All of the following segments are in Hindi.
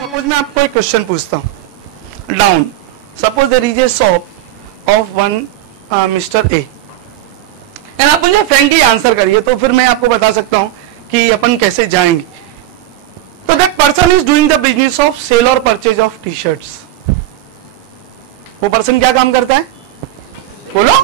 सपोज मैं आपको एक क्वेश्चन पूछता हूं, down, suppose there is a shop of one mister A, and आप मुझे फ्रेंकली आंसर करिए, तो फिर मैं आपको बता सकता हूं कि अपन कैसे जाएंगे। तो that person is doing the business of sale और परचेज ऑफ टी शर्ट्स। वो पर्सन क्या काम करता है, बोलो,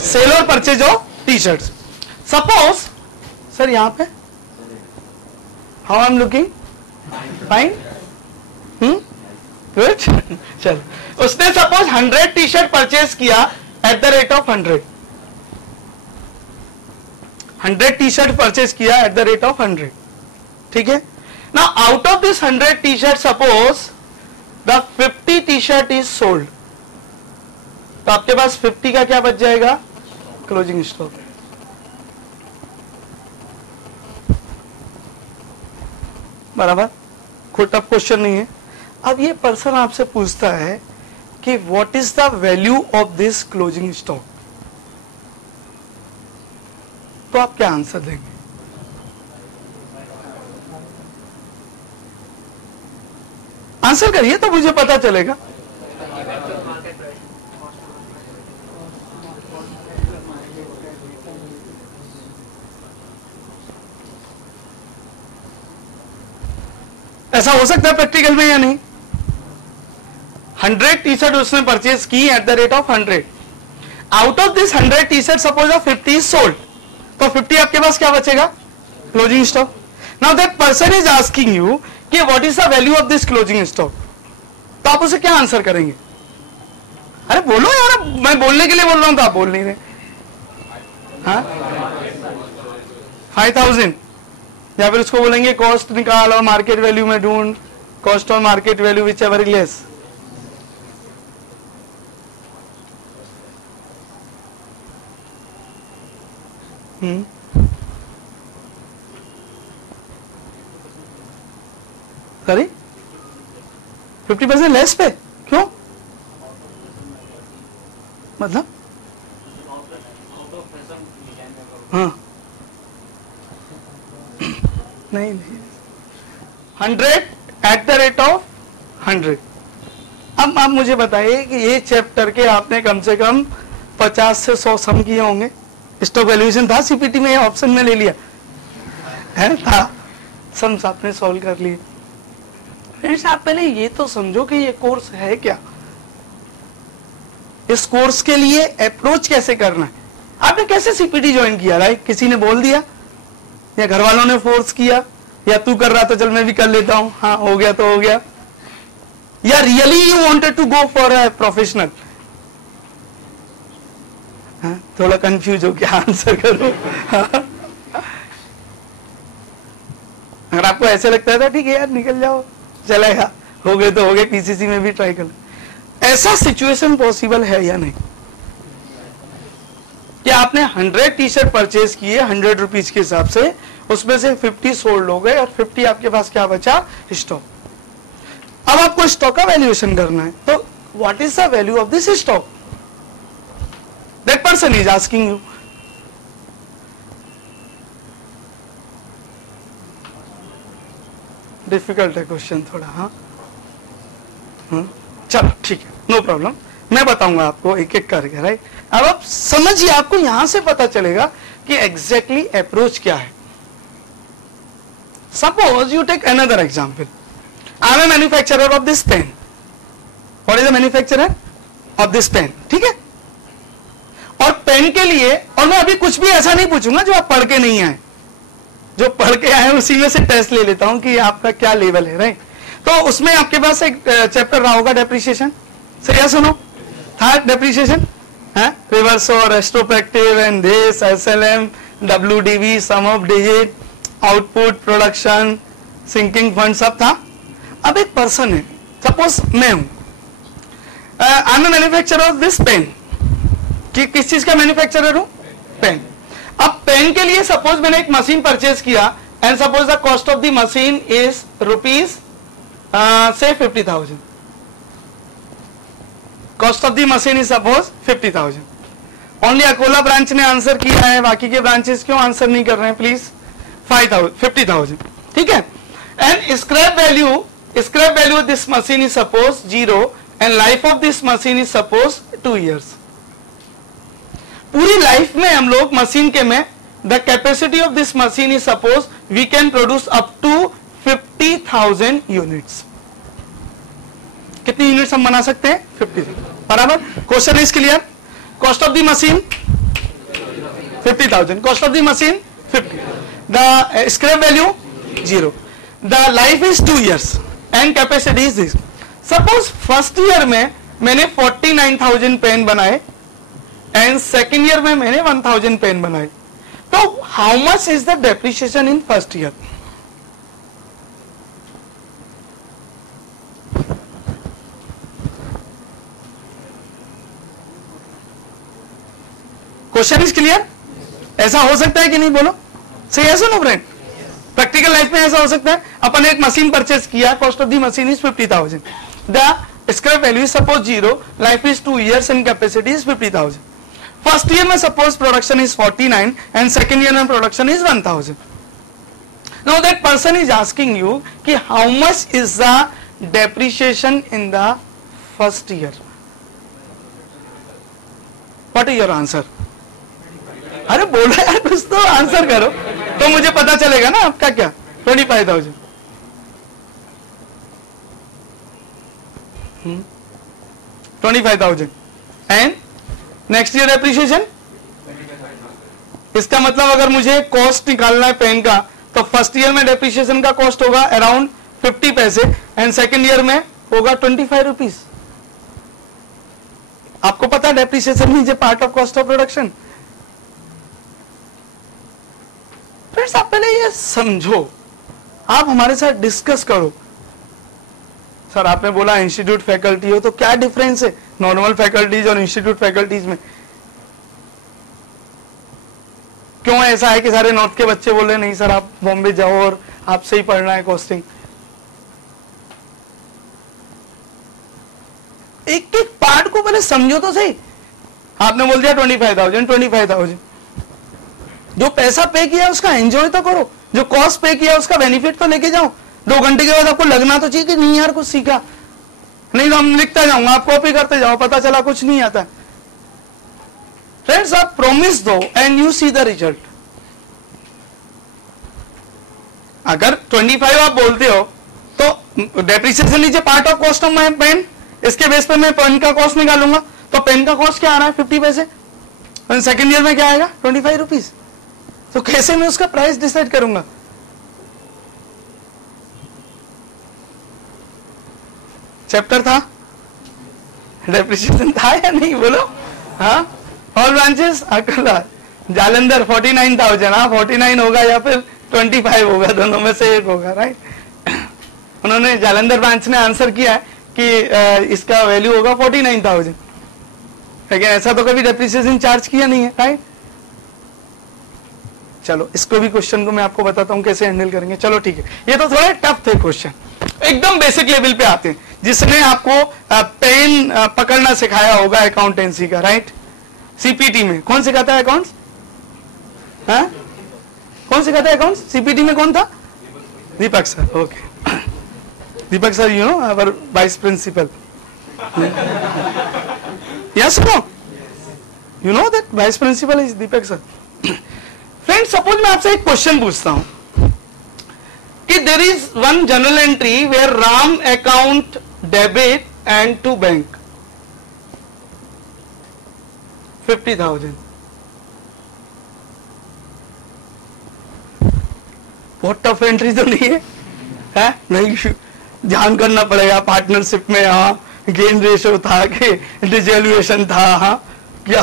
सेल और purchase of T shirts. Suppose sir यहां पे how I am looking fine, good, चलो उसने सपोज 100 टी शर्ट परचेज किया at the rate of 100 T shirt purchase किया एट द रेट ऑफ 100, ठीक है ना। Out of this 100 T shirt suppose the 50 T shirt is sold, तो आपके पास 50 का क्या बच जाएगा, क्लोजिंग स्टॉक। बराबर, कोई टफ क्वेश्चन नहीं है। अब ये पर्सन आपसे पूछता है कि what is the value of this closing stock, तो आप क्या आंसर देंगे? आंसर करिए तो मुझे पता चलेगा। ऐसा हो सकता है प्रैक्टिकल में या नहीं? 100 टी शर्ट उसने परचेज की at the rate of 100, out of this 100 T shirt suppose 50 is sold, तो 50 आपके पास क्या बचेगा, closing stock. Now that person is asking you कि what is the value of this closing stock, तो आप उसे क्या आंसर करेंगे? अरे बोलो यार, मैं बोलने के लिए बोल रहा हूं तो आप बोल नहीं रहे। हाँ, 5000, या फिर उसको बोलेंगे कॉस्ट निकाल और मार्केट वैल्यू में ढूंढ, कॉस्ट और market value which ever less. Sorry 50% less पे क्यों, मतलब? हाँ नहीं, 100 एट द रेट ऑफ 100। अब आप मुझे बताइए कि ये चैप्टर के आपने कम से कम 50 से 100 सम किए होंगे। स्टॉक वैल्यूएशन था सीपीटी में, ऑप्शन में ले लिया है, था, सम्स आपने सॉल्व कर लिए। फ्रेंड्स आप पहले ये तो समझो कि ये कोर्स है क्या, इस कोर्स के लिए अप्रोच कैसे करना है। आपने कैसे सीपीटी ज्वाइन किया, राइट? किसी ने बोल दिया या घर वालों ने फोर्स किया, या तू कर रहा तो चल मैं भी कर लेता हूं, हाँ हो गया तो हो गया, या really you wanted to go for a professional? थोड़ा कंफ्यूज हो क्या आंसर करूं? अगर आपको ऐसे लगता है तो ठीक है यार, निकल जाओ, चलेगा, हो गए तो हो गए, पीसीसी में भी ट्राई कर। ऐसा सिचुएशन पॉसिबल है या नहीं कि आपने 100 टी शर्ट परचेज किए 100 रुपीज के हिसाब से, उसमें से 50 सोल्ड हो गए और 50 आपके पास क्या बचा, स्टॉक। अब आपको स्टॉक का वैल्यूएशन करना है, तो what is the value of this stock, that person is asking you. Difficult है क्वेश्चन थोड़ा, हाँ चलो ठीक है, नो प्रॉब्लम, मैं बताऊंगा आपको एक एक करके, राइट? अब आप समझिए, आपको यहां से पता चलेगा कि एग्जैक्टली अप्रोच क्या है। Suppose you take another example, I am a manufacturer of this pen. What is the manufacturer of this pen, ठीक है? और पेन के लिए, और मैं अभी कुछ भी ऐसा नहीं पूछूंगा जो आप पढ़ के नहीं आए, जो पढ़ के आए उसी में से टेस्ट ले लेता हूं कि आपका क्या लेवल है, राइट? तो उसमें आपके पास एक चैप्टर रहा होगा डेप्रिसिएशन, सही सुनो, था डेप्रिसिएशन, रिवर्स और retrospective and this SLM, WDV, sum of digit, output, production, sinking fund, सब था। अब एक पर्सन है, सपोज मैं हूं, I am a manufacturer of this pen, कि किस चीज का मैन्युफैक्चरर हूं, पेन। अब पेन के लिए सपोज मैंने एक मशीन परचेज किया and suppose the cost of the machine is rupees से 50,000, cost of the machine is suppose 50,000. Only Akola branch ने आंसर किया है, बाकी के ब्रांचेस क्यों आंसर नहीं कर रहे हैं प्लीज? 50,000. ठीक है. And scrap value this machine is suppose 0 and life of this machine is suppose 2 years. पूरी लाइफ में हम लोग मशीन के में the capacity of this machine is suppose we can produce up to 50,000 units. कितनी यूनिट्स हम बना सकते हैं? 50,000. बराबर. Question is clear. Cost of the machine 50,000. Cost of the machine 50. The scrap value 0. The life is 2 years and capacity is this. Suppose first year में मैंने 49,000 पेन बनाए एंड सेकेंड ईयर में मैंने 1,000 पेन बनाए. तो how much is the depreciation in first year? Question is clear. ऐसा हो सकता है कि नहीं? बोलो सही. ऐसा नो फ्रेंड? प्रैक्टिकल लाइफ में ऐसा हो सकता है. अपन एक मशीन परचेज किया, cost of the machine is 50,000. The scrap value is suppose 0, life is 2 years and capacity is 50,000. First year में suppose production is 49 and second year में production is 1,000. Now that person is asking you कि how much is the depreciation in the first year. What is your answer? अरे बोलो यार, कुछ तो आंसर करो तो मुझे पता चलेगा ना आपका क्या. 25,000. 25,000 एंड नेक्स्ट ईयर एप्रिसिएशन. इसका मतलब अगर मुझे कॉस्ट निकालना है पेन का तो फर्स्ट ईयर में डेप्रिसिएशन का कॉस्ट होगा अराउंड 50 पैसे एंड सेकेंड ईयर में होगा 25 रुपीज. आपको पता है depreciation is a part of cost of production. Friends आप पहले ये समझो, आप हमारे साथ डिस्कस करो. सर आपने बोला इंस्टीट्यूट फैकल्टी हो, तो क्या डिफरेंस है नॉर्मल फैकल्टीज और इंस्टीट्यूट फैकल्टीज में? क्यों ऐसा है कि सारे नॉर्थ के बच्चे बोल रहे नहीं सर आप बॉम्बे जाओ और आपसे ही पढ़ना है कॉस्टिंग? एक एक पार्ट को पहले समझो तो सही. आपने बोल दिया 25,000. जो पैसा पे किया उसका एंजॉय तो करो, जो कॉस्ट पे किया उसका बेनिफिट तो लेके जाओ. 2 घंटे के बाद आपको लगना तो चाहिए कि नहीं यार कुछ सीखा. नहीं तो हम लिखता जाऊंगा, आप कॉपी करते जाओ, पता चला कुछ नहीं आता. फ्रेंड्स आप प्रॉमिस दो and you see the result. अगर 25 आप बोलते हो तो depreciation is a part of cost of my pen. इसके बेस पर मैं पेन का कॉस्ट निकालूंगा. तो पेन का कॉस्ट क्या आ रहा है? 50 पैसे. सेकेंड ईयर में क्या आएगा? 25 रुपीज. तो कैसे मैं उसका प्राइस डिसाइड करूंगा? चैप्टर था, डेप्रिसिएशन था या नहीं? बोलो. हाँ, ऑल ब्रांचेस अकेला. जालंधर 49,000. हाँ 49 होगा या फिर 25 होगा, दोनों में से एक होगा. राइट. उन्होंने जालंधर ब्रांच ने आंसर किया है कि इसका वैल्यू होगा 49,000. लेकिन ऐसा तो कभी डेप्रिसिएशन चार्ज किया नहीं है. राइट. चलो इसको भी क्वेश्चन को मैं आपको बताता हूं कैसे हैंडल करेंगे. चलो ठीक है. ये तो थोड़ा टफ थे क्वेश्चन, एकदम बेसिक लेवल पे आते हैं. जिसने आपको पेन पकड़ना सिखाया होगा अकाउंटेंसी का, राइट, सीपीटी में कौन सिखाता है अकाउंट्स? हाँ कौन सिखाता है अकाउंट्स सीपीटी में? कौन था? Deepak sir. Okay Deepak sir, you know our vice principal. Yes no, you know that vice principal is Deepak sir. Friend suppose मैं आपसे एक क्वेश्चन पूछता हूं कि there is one journal entry where Ram account debit and to bank 50,000. बहुत टफ एंट्री तो नहीं है? नहीं, ध्यान करना पड़ेगा. पार्टनरशिप में हाँ गेन रेशो था कि डिसवैल्यूएशन था, हाँ क्या